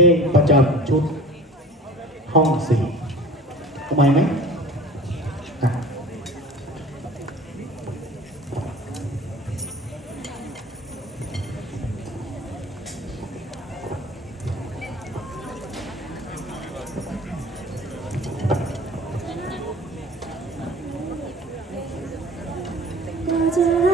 ลงประจำชุดห้องสี่ทำไมไหมจะ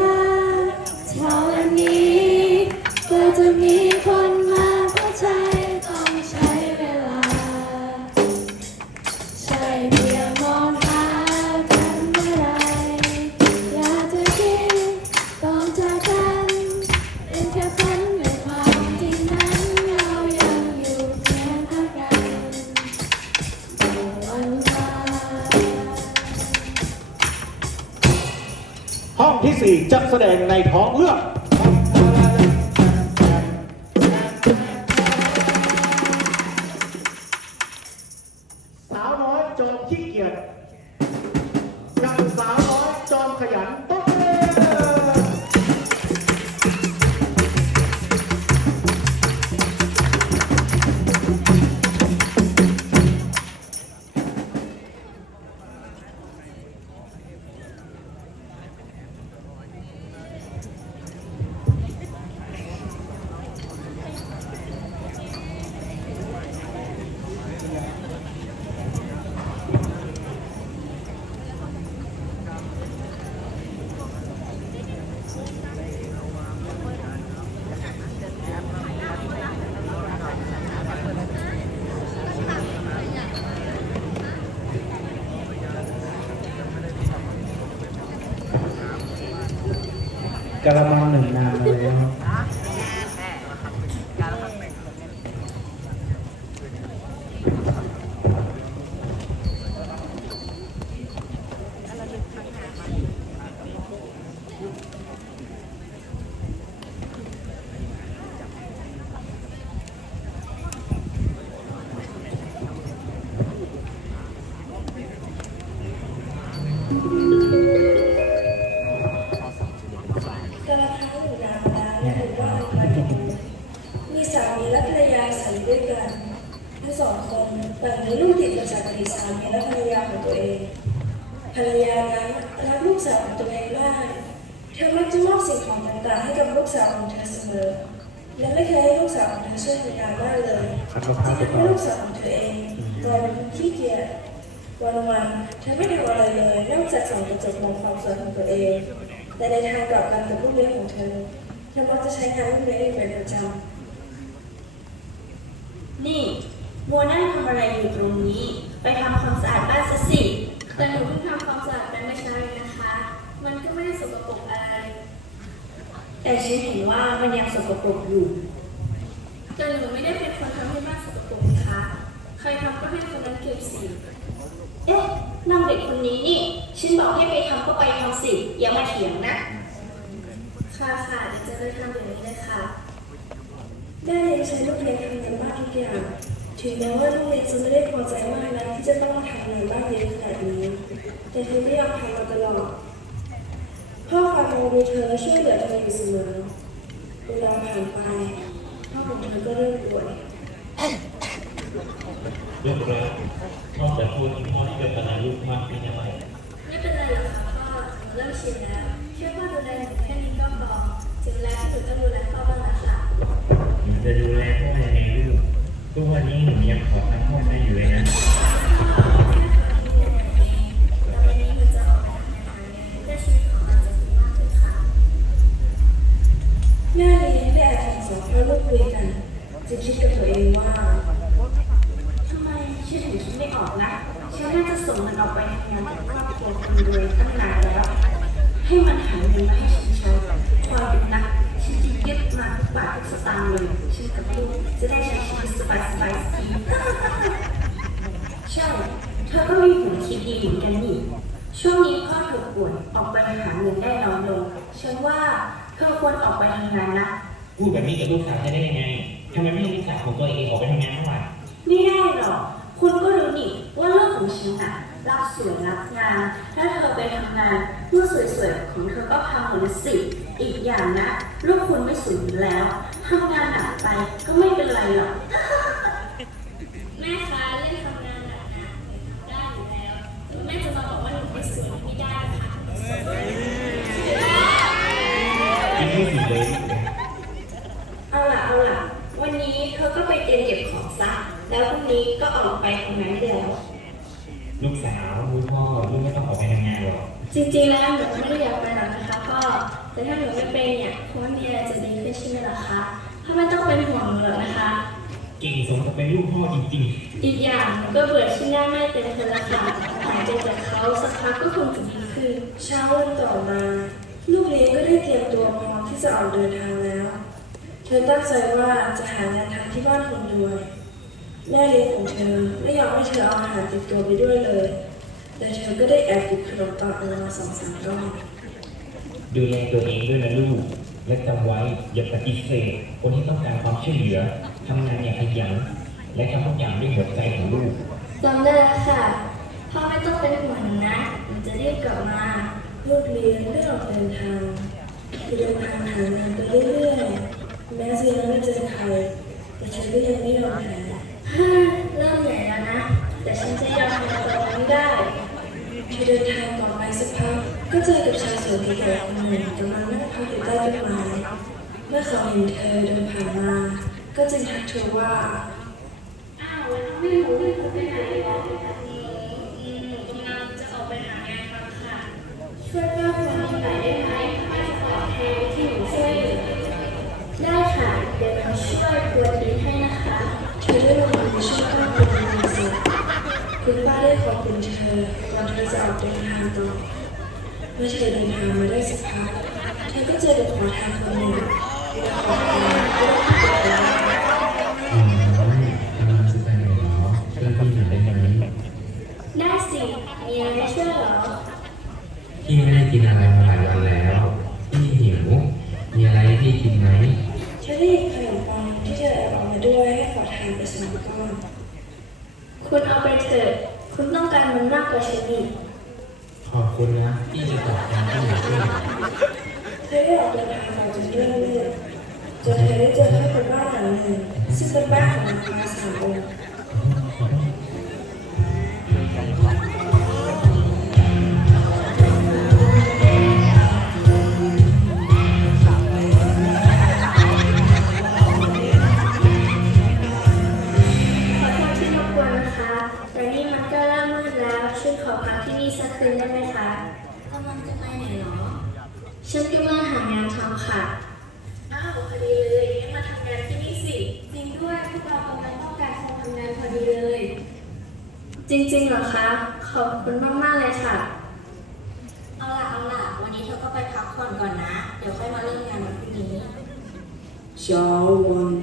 ใน ก องคนต่างมีลูกติดมาจากอดีตสามีและภรรยาของตัวเอง ภรรยานั้นรักลูกสาวของตัวเองมากเธอมักจะมอบสิ่งของต่างๆให้กับลูกสาวของเธอเสมอ และไม่เคยให้ลูกสาวของเธอช่วยทำงานบ้านเลยจึงทำให้ลูกสาวของเธอเองกลายเป็นคนขี้เกียจวันๆเธอไม่ทำอะไรเลยนอกจากส่องกระจกมองความสวยของตัวเอง แต่ในทางกลับกันกับลูกเลี้ยงของเธอเธอมักจะใช้งานลูกเลี้ยงเองเป็นประจำนี่ มัวนั่งทำอะไรอยู่ตรงนี้ ไปทำความสะอาดบ้านซะสิ แต่หนูเพิ่งทำความสะอาดไปเมื่อเช้าเองนะคะ มันก็ไม่ได้สกปรกอะไร แต่ฉันเห็นว่ามันยังสกปรกอยู่ แต่หนูไม่ได้เป็นคนทำให้บ้านสกปรกนะคะ ใครทำก็ให้คนนั้นเก็บสิ เอ๊ะนางเด็กคนนี้นี่ ฉันบอกให้ไปทำก็ไปทำสิ อย่ามาเถียงนะ ค่ะค่ะเดี๋ยวจะไปทำอย่างนี้เลยค่ะ ได้เลี้ยงใช้ลูกเลี้ยงทำงานบ้านทุกอย่าง ถึงแม้ว่าลูกเลี้ยงจะไม่ได้พอใจมากนะที่จะต้องมาทำงานบ้านเลี้ยงขนาดนี้ แต่เธอก็ยังทำมาตลอดพ่อคอยมองดูเธอและช่วยเหลือเธออยู่เสมอเวลาผ่านไปพ่อของเธอก็เริ่มป่วยเรื่องแรกนอกจากคุณพ่อที่เป็นปัญหาลูกมากเป็นยังไงไม่เป็นไรหรอกค่ะพ่อหนูเริ่มชินแล้วแค่พ่อดูแลหนูแค่นี้ก็พอถึงเวลาที่หนูต้องดูแลพ่อบ้างละค่ะหนูจะดูแลพ่อยังไงลูก ทุกวันนี้หนูยังขอทำพ่อได้อยู่เลยนะแล้ววันนี้หนูจะออกไปทำงานหาเงินเพื่อชีวิตของเราะดีมากขึ้นะแม่ลี้ยงได้แอบสอนพ่อลูกคุยกันจึงคิดกับตัวเองว่าทำไมฉันถึงคิดไม่ออกนะฉันน่าจะส่งมันออกไปทำงานกับครอบครัวคนรวยตั้งนานแล้ว ให้มันหาเงินมาให้ฉันใช้คอยดูนะฉันจะยึดมาทุกบาททุกสตางค์เลยฉันกับลูกจะได้ใช้ชีวิต สบายสบายๆสักทีใช่ เธอก็มีหัวคิดดีเหมือนกันนี่ ช่วงนี้พ่อเธอป่วยออกไปหาเงินได้น้อยลงฉันว่าเธอควรออกไปทำงานนะพูดแบบนี้กับลูกสาวจะได้ยังไงทำไมไม่ให้ลูกสาวของตัวเองออกไปทำงานบ้างล่ะไม่ได้หรอก คุณก็รู้นี่ว่าเรื่องของฉันน่ะรักสวยรักงามถ้าเธอไปทำงานเมื่อสวยๆของเธอก็พังหมดนะสิ อีกอย่างนะ ลูกคุณไม่สวยอยู่แล้ว ถ้าเขานหนักไปก็ไม่เป็นไรหรอก แม่คะเล่นทำงานหนักๆได้แล้ว แม่จะมาบอกว่าหนูไม่สวยไม่ได้ค่ะกินที่สีเลเอาล่ะเอาล่ะ วันนี้เธอก็ไปเตรียมเก็บของซะ แล้วพรุ่งนี้ก็ออกไปทำงานได้แล้ว ลูกสาวลูกพ่อลูกไม่ต้องออกไปทำงานหรอก จริงๆแล้วหนูไม่ได้อยากไปหรอกนะคะพ่อ แต่ถ้าหนูไม่ไปเนี่ยคงไม่มีอะไรจะดีขึ้นใช่ไหมล่ะคะพ่อไม่ต้องเป็นห่วงหนูหรอกนะคะ เก่งสมกับเป็นลูกพ่อจริงอีกอย่างหนูก็เบื่อที่หน้าแม่เต็มทนแล้วค่ะหายไปจากเขาสักพักก็คงจะดีขึ้น เช้าวันต่อมา ลูกเลี้ยงก็ได้เตรียมตัวพร้อมที่จะออกเดินทางแล้ว เธอตั้งใจว่าจะหางานทำที่บ้านคนรวยแม่เลี้ยงของเธอไม่ยอมให้เธอเอาอาหารติดตัวไปด้วยเลย แต่เธอก็ได้แอบหยิบขนมปังออกมาสองสามก้อนๆ ดูแลตัวเองด้วยนะลูก และจำไว้อย่าปฏิเสธคนที่ต้องการความช่วยเหลือทำงานอย่างขยันและทำทุกอย่างด้วยหัวใจของลูกจำได้แล้วค่ะพ่อไม่ต้องเป็นห่วงนูนะหนูจะรีบกลับมาลูกเลี้ยงได้ออกเดินทางคือเดินทางหางานไปเรื่อยๆแม้จะยังไม่เจอใครแต่เธอก็ยังไม่ยอมแพ้ฮ่าเริ่มเหนื่อยแล้วนะ แต่ฉันจะยอมทำตัวนี้ได้เธอเดินทาง เจอกับชายสูงแก่ๆคนหนึ่งกำลังนั่งพักอยู่ใต้ต้นไม้เมื่อเขาเห็นเธอเดินผ่านมา ก็จึงทักเธอว่า อ้าวแล้วไม่รู้ว่าจะไปไหนหรออืมกำลังจะออกไปหางานทำค่ะ ช่วยเล่าความหน่อยได้ไหมแม่จะตอแทนที่หนูช่วยเหลือได้ค่ะ เดี๋ยวเขาช่วยกวนดินให้นะคะ เธอได้ลงมือช่วยป้าคนหนึ่งสิคุณป้าได้ขอบคุณเธอก่อนเธอจะออกเดินทางต่อ เมื่อเธอเดินทางมาได้สักพักเธอก็เจอกับขอทานคนหนึ่งและขอทานก็ได้พูดกับเธอว่าอ๋อกำลังจะไปไหนเหรอช่วยพี่หน่อยได้ไหมได้สิมีอะไรให้ช่วยเหรอพี่ไม่ได้กินอะไรมาหลายวันแล้ว พี่หิว มีอะไรให้พี่กินไหมเธอได้หยิบขนมปังที่เธอแอบเอามาด้วยให้ขอทานไปสองก้อนคุณเอาไปเถิดคุณต้องการมันมากกว่าฉันอีก ขอบคุณนะพี่จะตอบแทนที่หนูช่วยเธอได้ออกเดินทางมาจนเรื่อยๆจนเธอได้เจอเข้ากับบ้านหลังหนึ่งซึ่งเป็นบ้านของนางฟ้าสามองค์ ข ฉันกำลังหางานทำค่ะ อ้าวพอดีเลยงั้นมาทำงานที่นี่สิ จริงด้วยพวกเรากำลังต้องการคนทำงานพอดีเลย จริงๆเหรอคะ ขอบคุณมากๆเลยค่ะ เอาล่ะเอาล่ะ วันนี้เธอก็ไปพักผ่อนก่อนนะ เดี๋ยวค่อยมาเริ่มงานวันพรุ่งนี้ เช้าวัน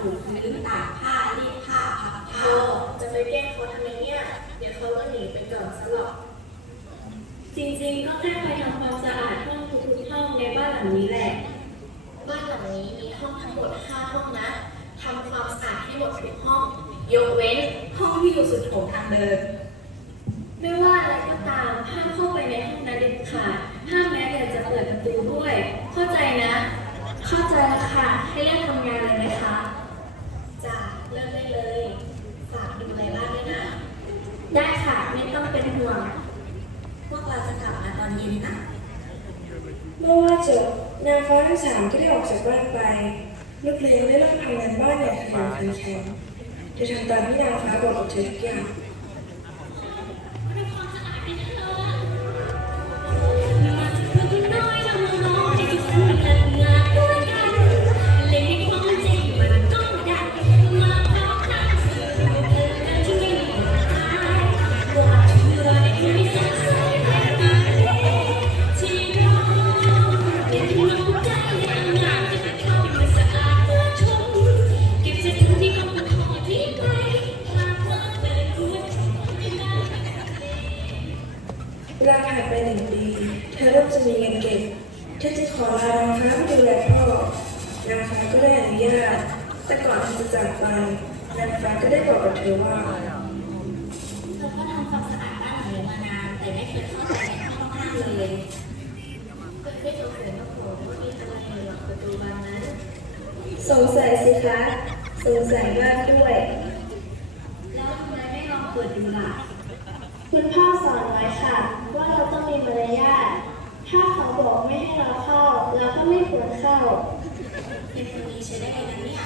บ้านถูพื้นตากผ้ารีดผ้าพับผ้าจะไปแกล้งเขาทำไมเนี่ย เดี๋ยวเขาก็หนีไปก่อนซะหรอกจริงๆ ก็แค่ไปทำความสะอาดห้องทุกๆห้องในบ้านหลังนี้แหละ บ้านหลังนี้มีห้องทั้งหมด5ห้องนะทำความสะอาดให้หมดทุกห้อง ยกเว้นห้องที่อยู่สุดโถงทางเดิน ไม่ว่าอะไรก็ตามห้ามเข้าไปในห้องนั้นเด็ดขาดห้ามแม้แต่จะเปิดประตูด้วย เข้าใจนะ เข้าใจแล้วค่ะ ให้เริ่มทำงานเลยไหมคะ เริ่มได้เลยฝากดูแลบ้านด้วยนะ ได้ค่ะ ไม่ต้องเป็นห่วง พวกเราจะกลับมาตอนเย็นนะ เมื่อว่าจบนางฟ้าทั้งสามก็ได้ออกจากบ้านไป ลูกเลี้ยงได้เริ่มทำงานบ้านอย่างขยันขันแข็งเธอทำตามที่นางฟ้าบอกกับเธอทุกอย่าง สงสัยสิคะ สงสัยมากด้วย แล้วทำไมไม่ลองเปิดดูล่ะ คุณพ่อสอนไว้ค่ะ ว่าเราต้องมีมารยาท ถ้าเขาบอกไม่ให้เราเข้า เราก็ไม่ควรเข้า เป็นคนดีใช้ได้ไงนะเนี่ย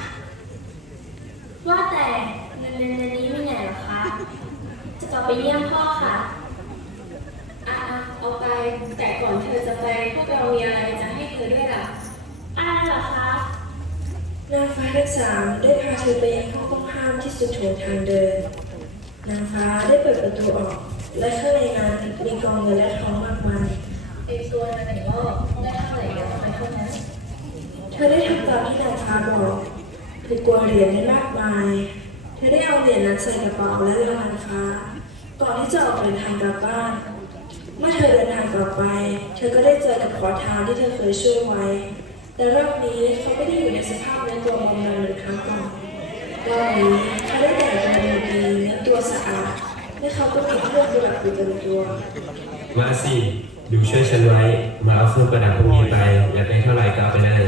ว่าแต่เงินเดือนเดือนนี้ไม่ไหนหรอคะ จะกลับไปเยี่ยมพ่อ แต่ก่อนเธอจะไปพวกเรามีอะไรจะให้เธอด้วยล่ะอะไรเหรอคะนางฟ้าทั้งสามได้พาเธอไปยังห้องต้องห้ามที่สุดโถงทางเดิน นางฟ้าได้เปิดประตูออก และข้างในนั้นมีกองเงินและทองมากมายไอ้ตัวนั้นไหนก็ได้เท่าไหร่ก็เอาไปเท่านั้นเธอได้ทำตามที่นางฟ้าบอกเธอกลัวเหรียญได้มากมาย เธอได้เอาเหรียญนั้นใส่กระเป๋าและเรือนางฟ้าก่อนที่จะออกเดินทางกลับบ้าน เมื่อเธอเดินทางกลับไป เธอก็ได้เจอกับขอทานที่เธอเคยช่วยไว้ แต่รอบนี้เขาไม่ได้อยู่ในสภาพเนื้อตัวมอมแมมเหมือนครั้งก่อนรอบนี้เขาได้แต่งตัวดีเนื้อตัวสะอาดและเขาก็มีเครื่องประดับอยู่เต็มตัว มาสิดูช่วยฉันไว้ มาเอาเครื่องประดับพวกนี้ไป อยากได้เท่าไหร่ก็เอาไปเลย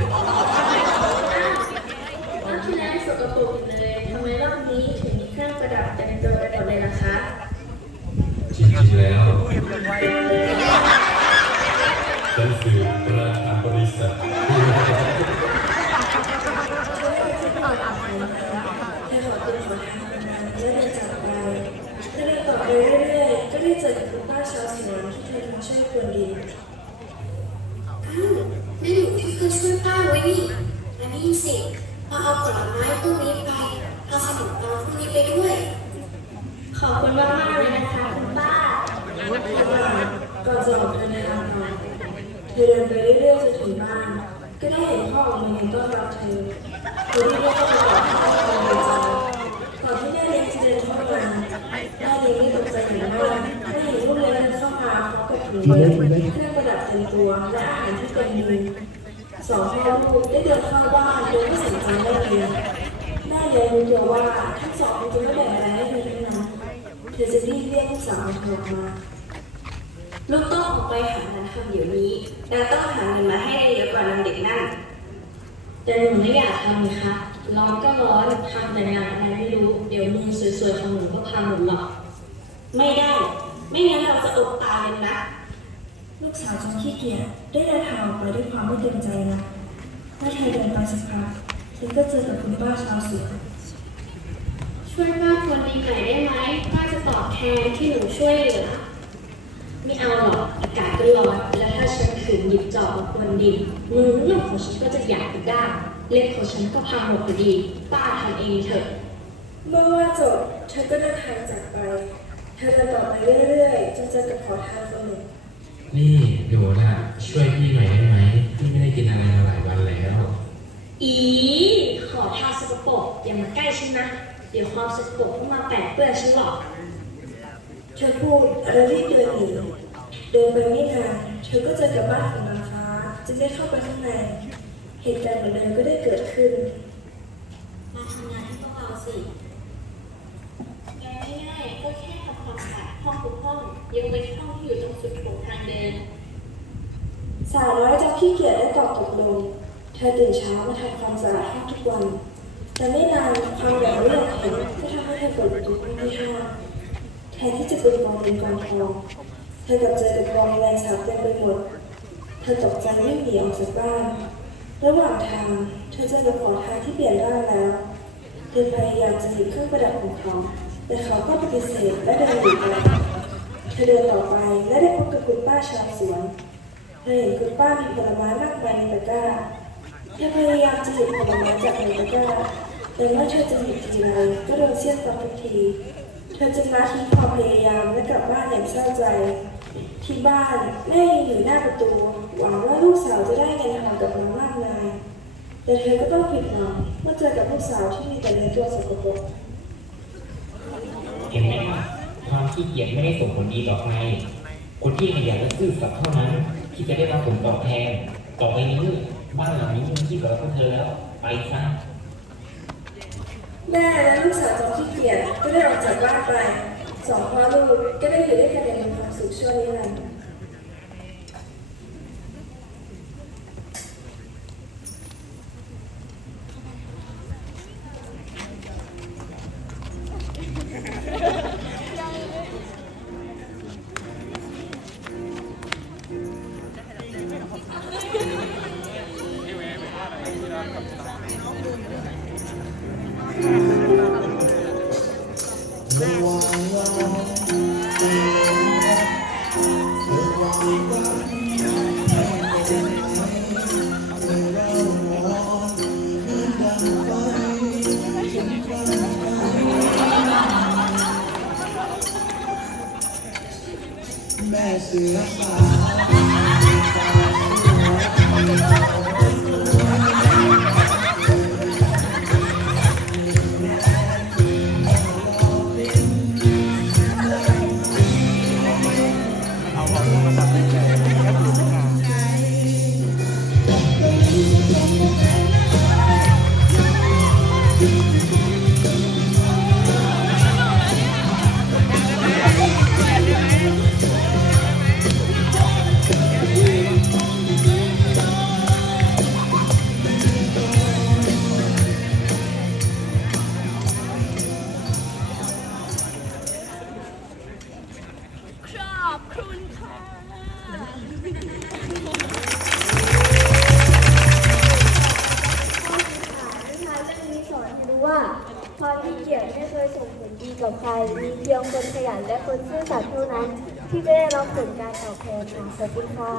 รื่องประดับเต็มตัวและอาหารที่เต็มมือสองพ่อลูกได้เดินเข้าบ้านโดยไม่สนใจแม่เลี้ยงแม่เลี้ยงรู้ตัวว่าทั้งสองจะไม่แบ่งอะไรให้เธอทั้งนั้นเธอจะรีบเรียกลูกสาวองเธอกมาลูกต้องออกไปหางานทำเดี๋ยวนี้แต่ต้องหาเงินมาให้ได้เยอะกว่านางเด็กนั่นแต่หนูไม่อยากทำนะคะร้อนก็ร้อนทำแต่งานอะไรไม่รู้ เดี๋ยวมือสวยๆของหนูก็พังหมดหรอก ไม่ได้ ไม่งั้นเราจะอดตายกันนะ ลูกสาวจนขี้เกียจได้เดินทางออกไปด้วยความไม่เต็มใจนะเมื่อเธอเดินไปสักพักเธอก็เจอกับคุณป้าชาวสวนช่วยป้าคนดีหน่อยได้ไหมป้าจะตอบแทนที่หนูช่วยเหลือไม่เอาหรอกอากาศก็ร้อนแล้วถ้าฉันขืนหยิบจอบมาควนดินมือเรื่องของฉันก็จะหยาบกระด้างเล็บของฉันก็พังหมดพอดี ป้าทำเองเถอะ เมื่อว่าจบเธอก็เดินทางจากไป เธอเดินต่อไปเรื่อยๆจนเจอกับขอทานค นหนึ่งนี่หนูน่ะช่วยพี่หน่อยได้ไหมพี่ไม่ได้กินอะไรมาหลายวันแล้ว อีขอทานสกปรกอย่ามาใกล้ฉันนะ เดี๋ยวความสกปรกก็มาแปะเปื้อนฉันหรอกเธอพูดแล้วรีบเดินหนีเดินไปไม่นานเธอก็เจอกับบ้านของนางฟ้าจึงได้เข้าไปข้างใน เหตุการณ์เหมือนเดิมก็ได้เกิดขึ้น มาทำงานให้พวกเราสิงานง่ายๆก็แค่ทำความสะอาด ห้องทุกห้องยกเว้นห้องที่อยู่ตรงสุดโถงทางเดิน สาวน้อยเจ้าขี้เกียจได้ตอบตกลง เธอตื่นเช้ามาทำความสะอาดห้องทุกวัน แต่ไม่นานความอยากเลือกเห็นก็ทำให้เธอปิดประตูห้องที่ห้าแทนที่จะเป็นกองเงินกองทองเธอกลับเจอกับกองแรงสาบเต็มไปหมด เธอตกใจวิ่งหนีออกจากบ้าน ระหว่างทางเธอเจอกับขอทานที่เปลี่ยนร่างแล้วเธอพยายามจะหยิบเครื่องประดับของเขา แต่เขาก็ปฏิเสธและเดินหนีไปเธอเดินต่อไปและได้พบกับคุณป้าชาวสวนเธอเห็นคุณป้ามีผลไม้มากมายในตะกร้าเธอพยายามจะหยิบผลไม้จากในตะกร้าแต่เมื่อเธอจะหยิบทีไรก็โดนเสี้ยนตอบทุกที เธอจึงละทิ้งความพยายามและกลับบ้านอย่างเศร้าใจ ที่บ้านแม่ยืนอยู่หน้าประตูหวังว่าลูกสาวจะได้เงินทองกับมามากมายแต่เธอก็ต้องผิดหวังเมื่อเจอกับลูกสาวที่มีแต่เนื้อตัวสกปรก ห็นไหมครับความขี้เกียจไม่ได้ส่งผลดีต่อใครคนที่ขยันและซื่อสัตย์เท่านั้น ที่จะได้รับผลตอบแทนต่อไปนี้บ้านหลังนี้ไมีที่กับพวกเธอแล้วไปซะแม่และลูกสาวจอมขี้เกียจก็ได้ออกจากบ้านไปสองพ่อลูกก็ได้อยู่ด้วยกันอย่างมีความสุขชั่วนิรันดร์ Thank you. ที่ได้รับผลการตอบแทนค่ขอบคุณค่ะ